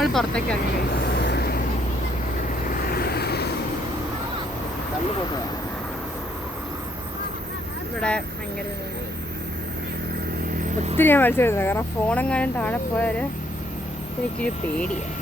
നമ്മൾ പുറത്തേക്ക് ഇറങ്ങി. ഇവിടെ ഭയങ്കര ഒത്തിരി ഞാൻ വലിച്ചു വരുന്നത്, കാരണം ഫോണെങ്ങാനും താഴെ പോയാൽ എനിക്കൊരു പേടിയാണ്.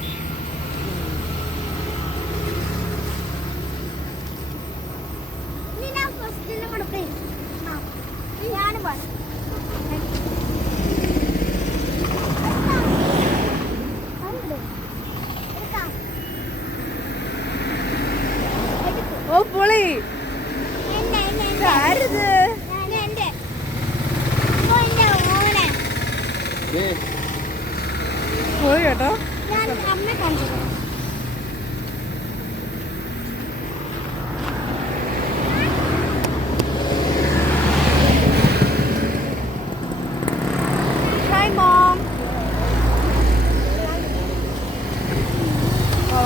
ഓ പൊളി, പോയി കേട്ടോ. Hi mom.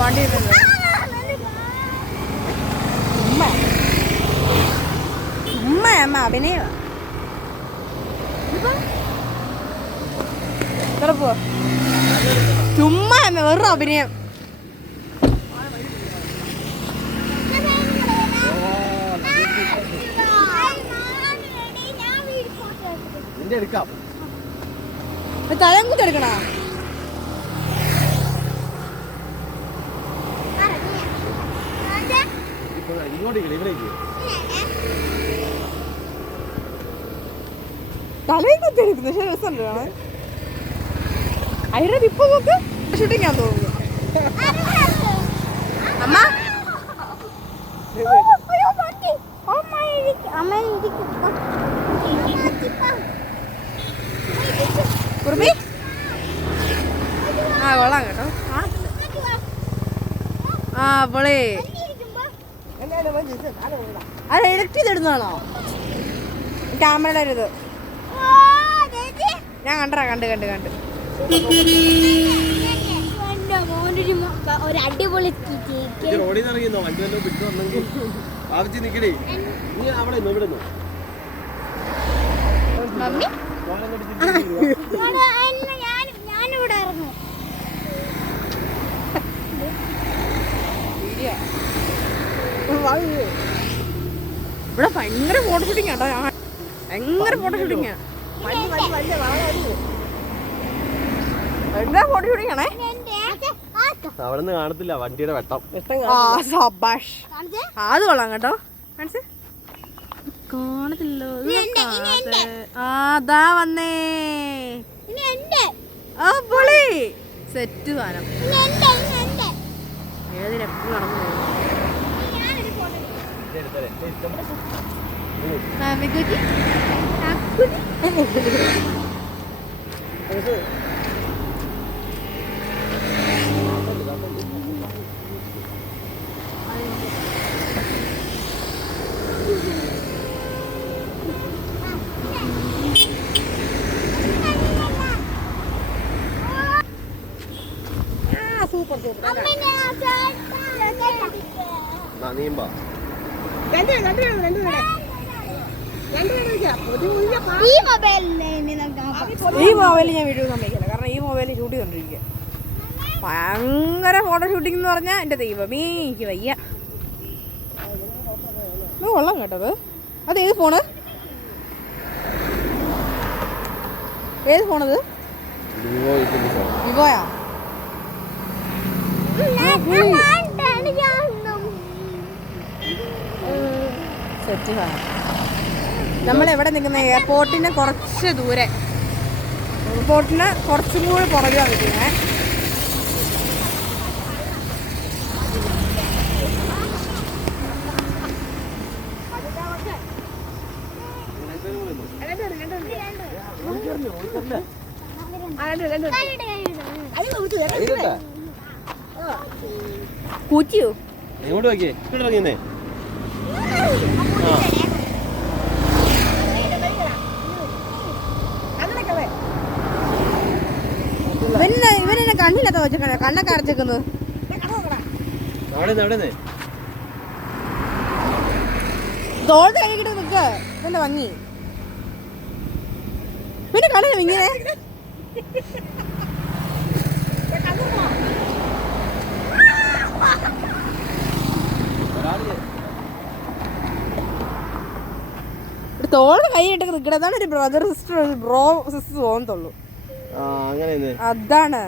വണ്ടി ഇല്ലല്ലോ. അമ്മ അഭിനയ പോവാ, ചുമ്മാ അമ്മ വെറും അഭിനയം. തലം കുത്തി എടുക്കണ തലയും കുത്തി എടുക്കുന്നു. പക്ഷെ രസമുണ്ട് കാണാൻ. അതിനകത്ത് ഇപ്പൊ നോക്ക് ഷൂട്ടിങ് ആണെന്ന് തോന്നുന്നു. അമ്മ കുറുബി ആ കൊള്ളാം കേട്ടോ. ആ അവളേ അത് എഡിറ്റ് ചെയ്തിടുന്നതാണോ ക്യാമറയുടെ ഒരു ഇത്? ഞാൻ കണ്ട് ഒരു അടിപൊളി ഞാനിവിടെ ഇറങ്ങും. ഇവിടെ ഭയങ്കര ഫോട്ടോ ഷൂട്ടിങ് കേട്ടോ, ഭയങ്കര ഫോട്ടോ ഷൂട്ടിങ്. ഭയങ്കര ഫോട്ടോ ഷൂട്ടിങ് ആണേ. അവിടെ കാണത്തില്ല വണ്ടിയുടെ വെട്ടം. സബാഷ്, അത് കൊള്ളാം കേട്ടോ. കാണത്തില്ലോ. അതാ വന്നേ. ആ പൊളി സെറ്റ് സാധനം. ഏതിനെപ്പോഴും നടന്നു സൂപ്പർ സൂപ്പർ. ഈ മൊബൈലിൽ ഞാൻ വീഡിയോ സമ്മതിക്കില്ല, കാരണം ഈ മൊബൈലിൽ ഷൂട്ട് ചെയ്തോണ്ടിരിക്കുക. ഭയങ്കര ഫോട്ടോ ഷൂട്ടിംഗ് എന്ന് പറഞ്ഞാൽ എൻ്റെ ദൈവമേ എനിക്ക് വയ്യ. കൊള്ളാം കേട്ടത്. അത് ഏത് ഫോണ്? ഏത് ഫോണത്? വിവോയാ? സെറ്റ് സാധനം. നമ്മളെവിടെ നിൽക്കുന്ന എയർപോർട്ടിന് കുറച്ച് ദൂരെ, എയർപോർട്ടിന് കുറച്ചും കൂടി പുറകിലാണ് നിൽക്കുന്നത്. കൂറ്റിയോ എങ്ങോട്ട് നോക്കിയേ? ഇവിടെ ഇറങ്ങിയെന്നേ. ഇവനെന്നെ കണ്ണില്ലാത്ത വെച്ചേക്കണേ, കണ്ണൊക്കെ അടച്ചേക്കുന്നത്. തോളത്ത് കഴിക്കിട്ട് നിൽക്ക്. ഇതെന്താ ഭംഗി? പിന്നെ കളിയാണ് ഇങ്ങനെ. തോള് കൈയിട്ട് നിൽക്കണം. അതാണ് ഒരു ബ്രദർ സിസ്റ്റർ ഒരു ബ്രോ സിസ്റ്റർ തോന്നത്തുള്ളൂ. അതാണ്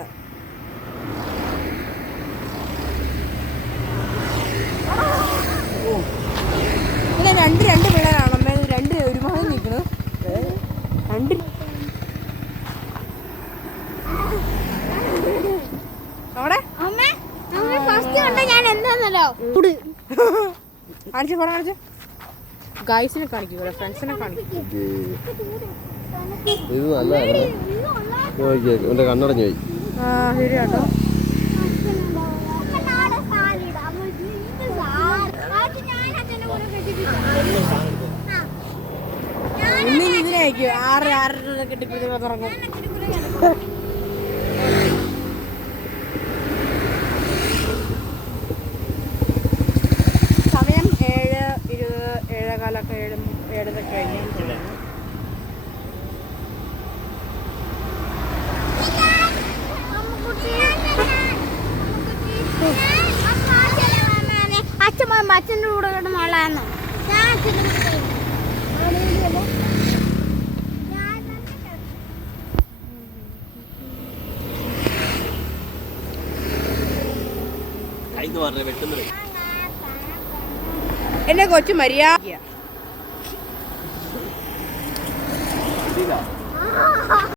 പിന്നെ രണ്ട് പിള്ളേരാണ് അമ്മ രണ്ട് ഒരുമാതിരി നിൽക്കുന്നത്. രണ്ട് അവിടെ ഫസ്റ്റ് കണ്ട ഞാൻ എന്താന്നല്ലോ കാണിച്ചു ഫോട്ടോ കാണിച്ചു. ഗൈസിനെ കാണിക്കുക, ഫ്രണ്ട്സിനെ കാണിക്കും. ഇത് നല്ലതായിരുന്നു. കണ്ണടഞ്ഞു പോയി. ആ ശരിയാട്ടോ. ഇന്ന് ഇതിനെ അയക്കും 6 കെട്ടിപ്പിടിച്ച് തുടങ്ങും. സമയം 7:20 7:15 7:30 കഴിഞ്ഞു. അച്ഛൻ്റെ കൂടെ മോളാന്ന് ഞാൻ എന്നെ കൊച്ചു മര്യാദ